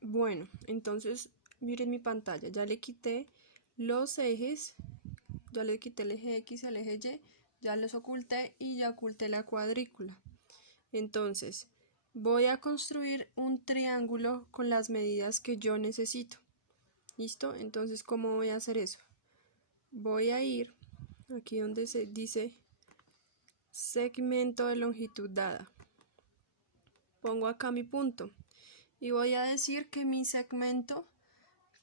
Bueno, entonces miren mi pantalla, ya le quité los ejes, ya le quité el eje X, el eje Y, ya los oculté y ya oculté la cuadrícula. Entonces voy a construir un triángulo con las medidas que yo necesito. ¿Listo? Entonces, ¿cómo voy a hacer eso? Voy a ir aquí donde se dice segmento de longitud dada. Pongo acá mi punto y voy a decir que mi segmento,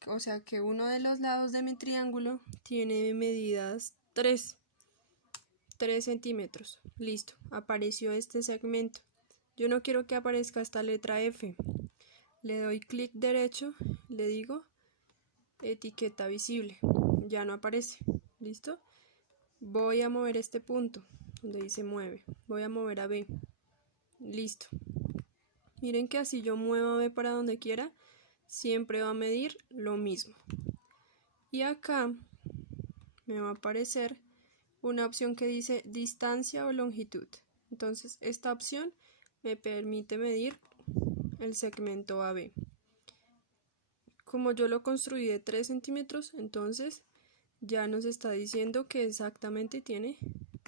o sea que uno de los lados de mi triángulo tiene medidas 3 centímetros. Listo, apareció este segmento. Yo no quiero que aparezca esta letra F. Le doy clic derecho, le digo etiqueta visible. Ya no aparece. ¿Listo? Voy a mover este punto donde dice mueve. Voy a mover a B. Listo. Miren que así yo muevo a B para donde quiera, siempre va a medir lo mismo. Y acá me va a aparecer una opción que dice distancia o longitud. Entonces esta opción me permite medir el segmento AB. Como yo lo construí de 3 centímetros, entonces ya nos está diciendo que exactamente tiene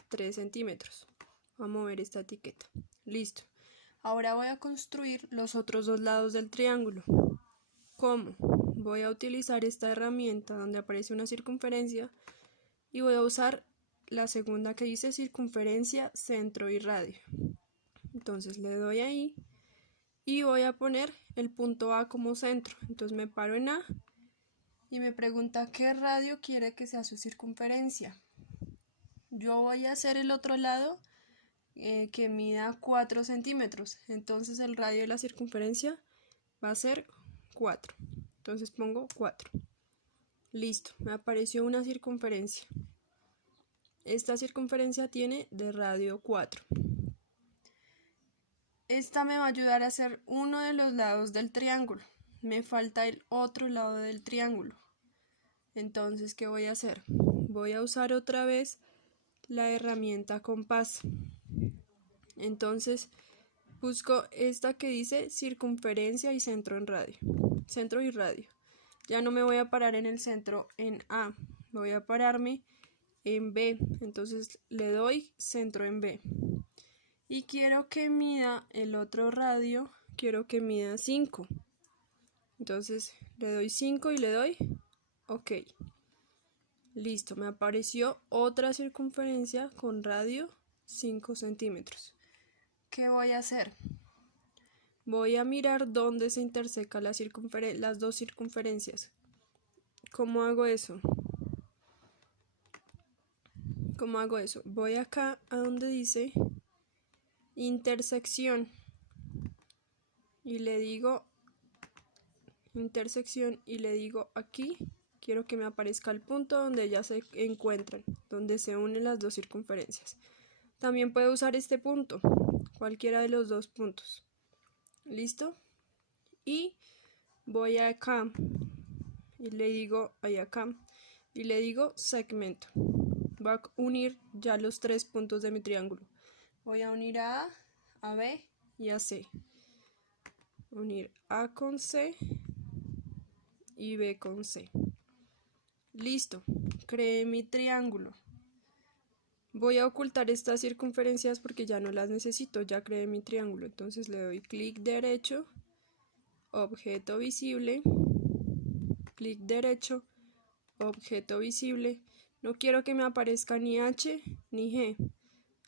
3 centímetros. Vamos a mover esta etiqueta. Listo. Ahora voy a construir los otros dos lados del triángulo. ¿Cómo? Voy a utilizar esta herramienta donde aparece una circunferencia y voy a usar la segunda que dice circunferencia, centro y radio. Entonces le doy ahí y voy a poner el punto A como centro. Entonces me paro en A y me pregunta qué radio quiere que sea su circunferencia. Yo voy a hacer el otro lado que mida 4 centímetros. Entonces el radio de la circunferencia va a ser 4. Entonces pongo 4. Listo, me apareció una circunferencia. Esta circunferencia tiene de radio 4. Esta me va a ayudar a hacer uno de los lados del triángulo. Me falta el otro lado del triángulo. Entonces, ¿qué voy a hacer? Voy a usar otra vez la herramienta compás. Entonces, busco esta que dice circunferencia y centro en radio. Centro y radio. Ya no me voy a parar en el centro en A. Voy a pararme en B. Entonces, le doy centro en B. Y quiero que mida el otro radio, quiero que mida 5. Entonces le doy 5 y le doy OK. Listo, me apareció otra circunferencia con radio 5 centímetros. ¿Qué voy a hacer? Voy a mirar dónde se intersecan las dos circunferencias. ¿Cómo hago eso? ¿Cómo hago eso? Voy acá a donde dice intersección y le digo intersección y le digo aquí quiero que me aparezca el punto donde ellas se encuentran, donde se unen las dos circunferencias. También puedo usar este punto, cualquiera de los dos puntos. ¿Listo? Y voy acá y le digo acá y le digo segmento. Voy a unir ya los tres puntos de mi triángulo. Voy a unir a B y a C. Unir A con C y B con C. Listo, creé mi triángulo. Voy a ocultar estas circunferencias porque ya no las necesito, ya creé mi triángulo. Entonces le doy clic derecho, objeto visible, clic derecho, objeto visible. No quiero que me aparezca ni H ni G.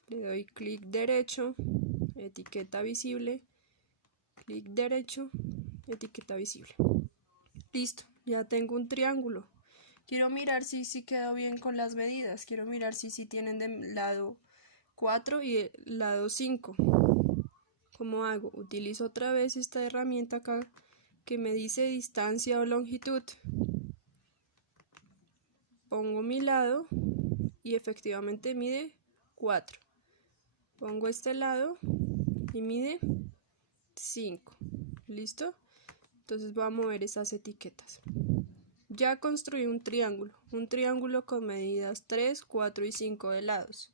Le doy clic derecho, etiqueta visible, clic derecho, etiqueta visible. Listo, ya tengo un triángulo. Quiero mirar si quedó bien con las medidas. Quiero mirar si tienen del lado 4 y del lado 5. ¿Cómo hago? Utilizo otra vez esta herramienta acá que me dice distancia o longitud. Pongo mi lado y efectivamente mide 4. Pongo este lado y mide 5. ¿Listo? Entonces voy a mover esas etiquetas. Ya construí un triángulo con medidas 3, 4 y 5 de lados.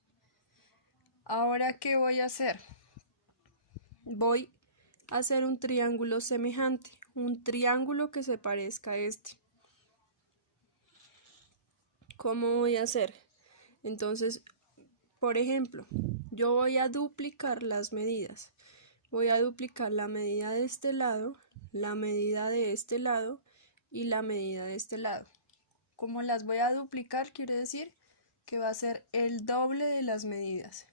Ahora, ¿qué voy a hacer? Voy a hacer un triángulo semejante, un triángulo que se parezca a este. ¿Cómo voy a hacer? Entonces, por ejemplo, yo voy a duplicar las medidas. Voy a duplicar la medida de este lado, la medida de este lado y la medida de este lado. Como las voy a duplicar, quiere decir que va a ser el doble de las medidas.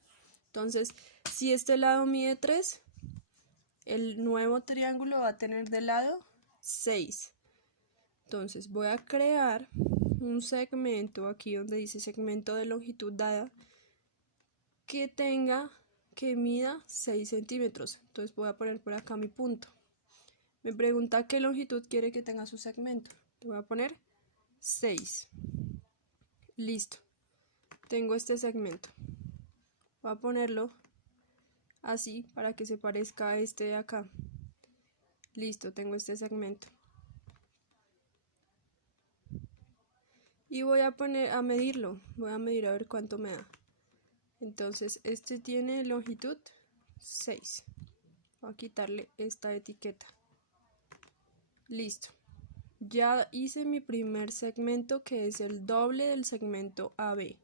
Entonces, si este lado mide 3, el nuevo triángulo va a tener de lado 6. Entonces voy a crear un segmento aquí donde dice segmento de longitud dada que mida 6 centímetros. Entonces voy a poner por acá mi punto. Me pregunta qué longitud quiere que tenga su segmento. Le voy a poner 6. Listo. Tengo este segmento. Voy a ponerlo así para que se parezca a este de acá. Listo, tengo este segmento. Y voy a poner a medirlo. Voy a medir a ver cuánto me da. Entonces este tiene longitud 6. Voy a quitarle esta etiqueta. Listo. Ya hice mi primer segmento, que es el doble del segmento AB.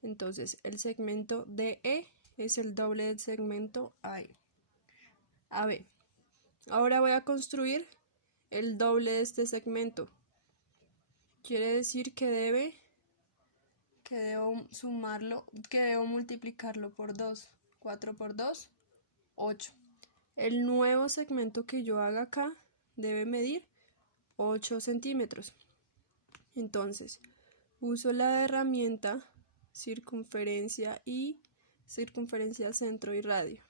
Entonces el segmento DE es el doble del segmento AB. Ahora voy a construir el doble de este segmento. Quiere decir que debo multiplicarlo por 2. 4 por 2, 8. El nuevo segmento que yo haga acá debe medir 8 centímetros. Entonces, uso la herramienta circunferencia centro y radio.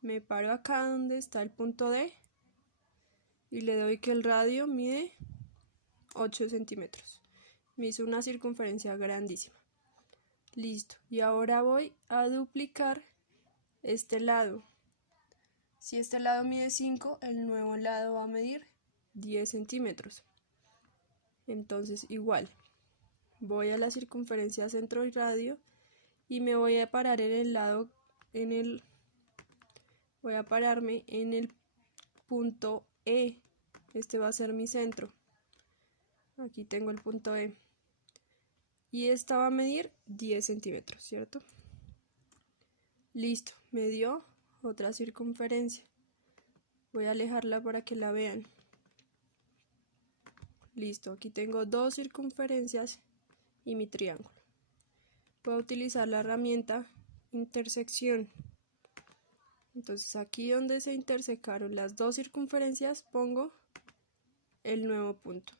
Me paro acá donde está el punto D y le doy que el radio mide 8 centímetros. Me hizo una circunferencia grandísima. Listo. Y ahora voy a duplicar este lado. Si este lado mide 5, el nuevo lado va a medir 10 centímetros. Entonces igual, voy a la circunferencia centro y radio y me voy a parar voy a pararme en el punto E. Este va a ser mi centro. Aquí tengo el punto E. Y esta va a medir 10 centímetros, ¿cierto? Listo, me dio otra circunferencia. Voy a alejarla para que la vean. Listo, aquí tengo dos circunferencias y mi triángulo. Puedo utilizar la herramienta intersección. Entonces aquí donde se intersecaron las dos circunferencias pongo el nuevo punto.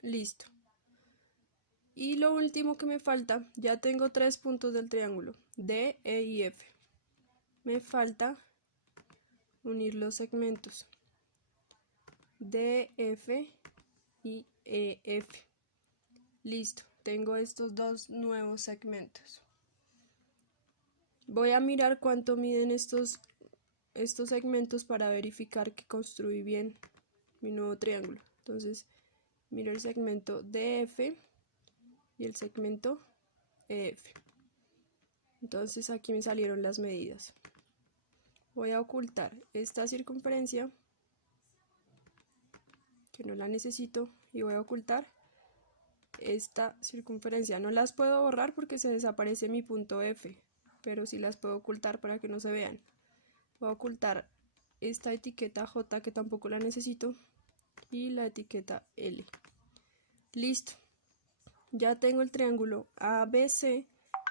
Listo. Y lo último que me falta, ya tengo 3 puntos del triángulo, D, E y F. Me falta unir los segmentos D, F y EF. Listo, tengo estos dos nuevos segmentos. Voy a mirar cuánto miden estos segmentos para verificar que construí bien mi nuevo triángulo. Entonces, miro el segmento DF y el segmento EF. Entonces aquí me salieron las medidas. Voy a ocultar esta circunferencia, que no la necesito, y voy a ocultar esta circunferencia. No las puedo borrar porque se desaparece mi punto F, pero sí las puedo ocultar para que no se vean. Voy a ocultar esta etiqueta J, que tampoco la necesito, y la etiqueta L. Listo. Ya tengo el triángulo ABC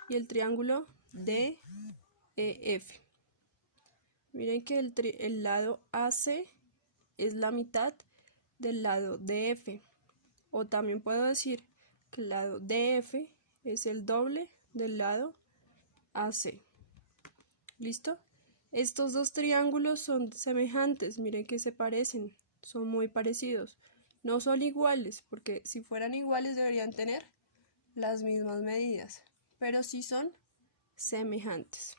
y el triángulo DEF. Miren que el lado AC es la mitad del lado DF. O también puedo decir que el lado DF es el doble del lado AC. ¿Listo? Estos dos triángulos son semejantes, miren que se parecen, son muy parecidos. No son iguales, porque si fueran iguales deberían tener las mismas medidas, pero sí son semejantes.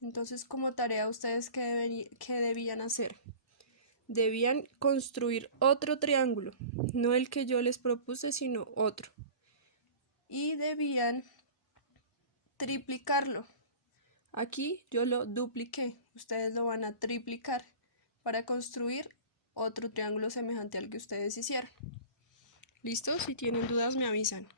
Entonces, como tarea, ¿ustedes qué debían hacer? Debían construir otro triángulo, no el que yo les propuse, sino otro. Y debían triplicarlo. Aquí yo lo dupliqué, ustedes lo van a triplicar. para construir otro triángulo semejante al que ustedes hicieron. ¿Listo? Si tienen dudas me avisan.